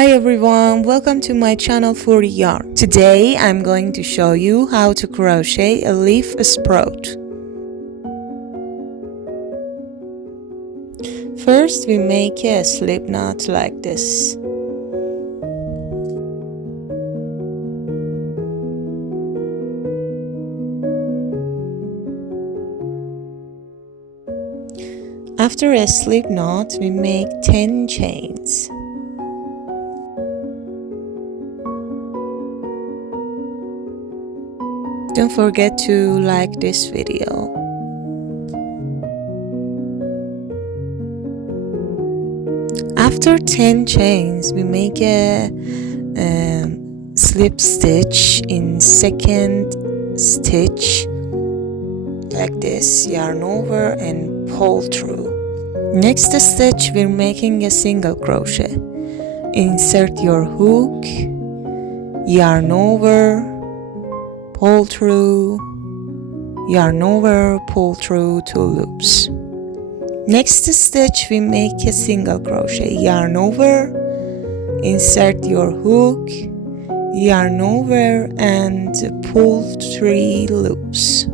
Hi everyone, welcome to my channel for yarn. Today I'm going to show you how to crochet a leaf sprout. First we make a slip knot like this. After a slip knot we make 10 chains. Don't forget to like this video. After 10 chains, we make a slip stitch in second stitch like this, yarn over and pull through. Next stitch, we're making a single crochet. Insert your hook, yarn over, pull through, yarn over, pull through 2 loops. Next stitch we make a single crochet, yarn over, insert your hook, yarn over and pull 3 loops.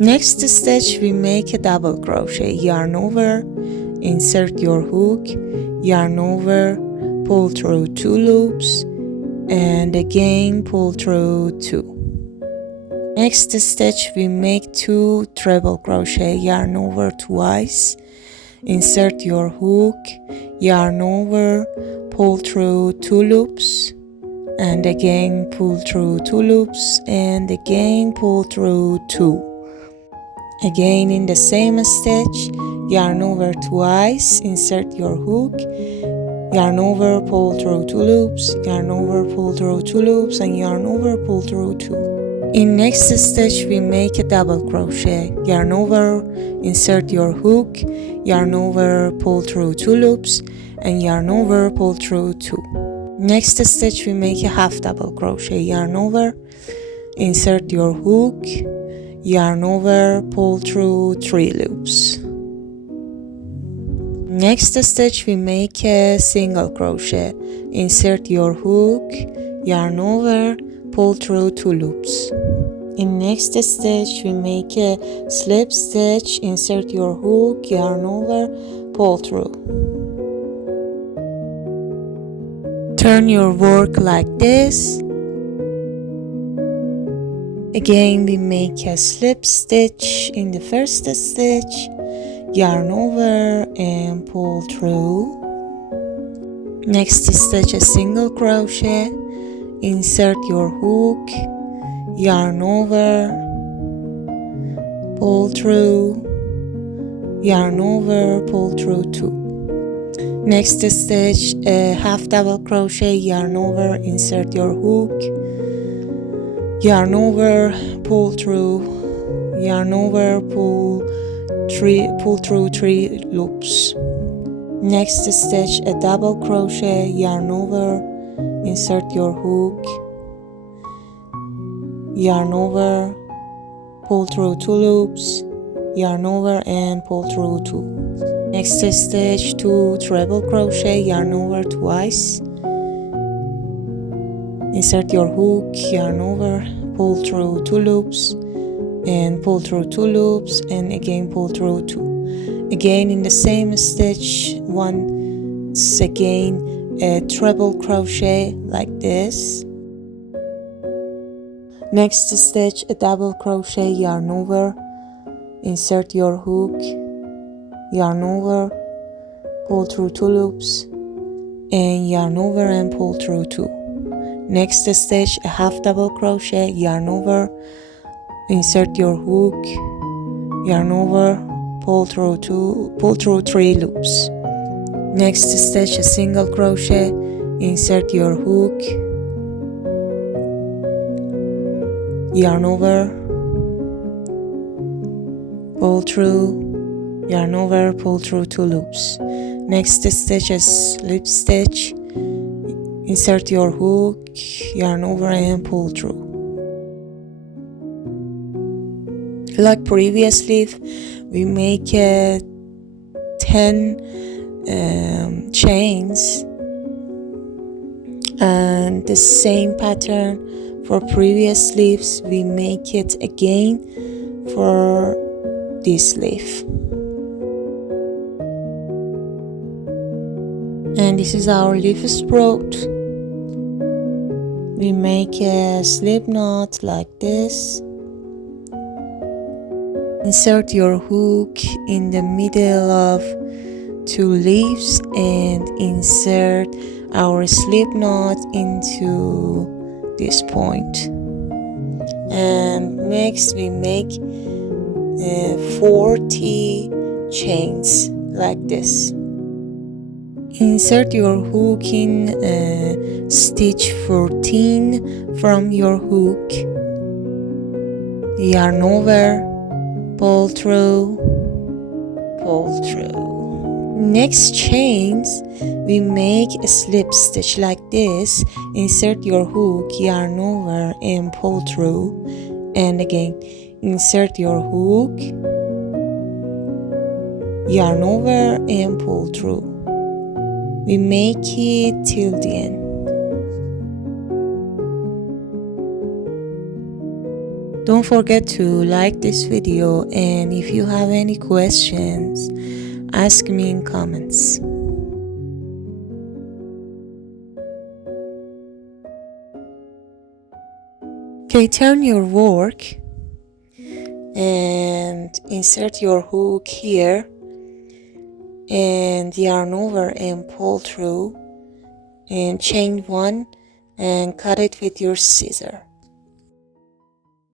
Next stitch we make a double crochet, yarn over, insert your hook, yarn over, pull through 2 loops and again pull through 2. Next stitch we make 2 treble crochet, yarn over twice, insert your hook, yarn over, pull through 2 loops and again pull through 2 loops and again pull through 2. Again in the same stitch, yarn over twice, insert your hook, yarn over, pull through 2 loops, yarn over, pull through 2 loops and yarn over, pull through 2. In next stitch we make a double crochet, yarn over, insert your hook, yarn over, pull through 2 loops and yarn over, pull through 2. Next stitch we make a half double crochet, yarn over, insert your hook, yarn over, pull through 3 loops. Next stitch we make a single crochet, insert your hook, yarn over, pull through 2 loops. In next stitch we make a slip stitch, insert your hook, yarn over, pull through. Turn your work like this. Again we make a slip stitch in the first stitch, yarn over and pull through. Next stitch a single crochet, insert your hook, yarn over, pull through, yarn over, pull through 2. Next stitch a half double crochet, yarn over, insert your hook, yarn over, pull through, yarn over, pull through 3 loops. Next stitch a double crochet, yarn over, insert your hook, yarn over, pull through 2 loops, yarn over and pull through 2. Next stitch 2 treble crochet, yarn over twice, insert your hook, yarn over, pull through 2 loops and pull through 2 loops and again pull through 2. Again in the same stitch, once again a treble crochet like this. Next stitch a double crochet, yarn over, insert your hook, yarn over, pull through 2 loops and yarn over and pull through 2. Next stitch a half double crochet, yarn over, insert your hook, yarn over, pull through 3 loops. Next stitch a single crochet, insert your hook, yarn over, pull through, yarn over, pull through 2 loops. Next stitch a slip stitch, insert your hook, yarn over and pull through. Like previously we make 10 chains And the same pattern for previous sleeves, we make it again for this leaf. And this is our leaf sprout. We make a slip knot like this. Insert your hook in the middle of 2 leaves and insert our slip knot into this point. And next we make 40 chains like this. Insert your hook in stitch 14 from your hook. Yarn over, pull through, pull through. Next chains, we make a slip stitch like this. Insert your hook, yarn over and pull through. And again, insert your hook, yarn over and pull through. We make it till the end. Don't forget to like this video, and if you have any questions, ask me in comments. Okay, turn your work and insert your hook here and yarn over and pull through and chain 1 and cut it with your scissor.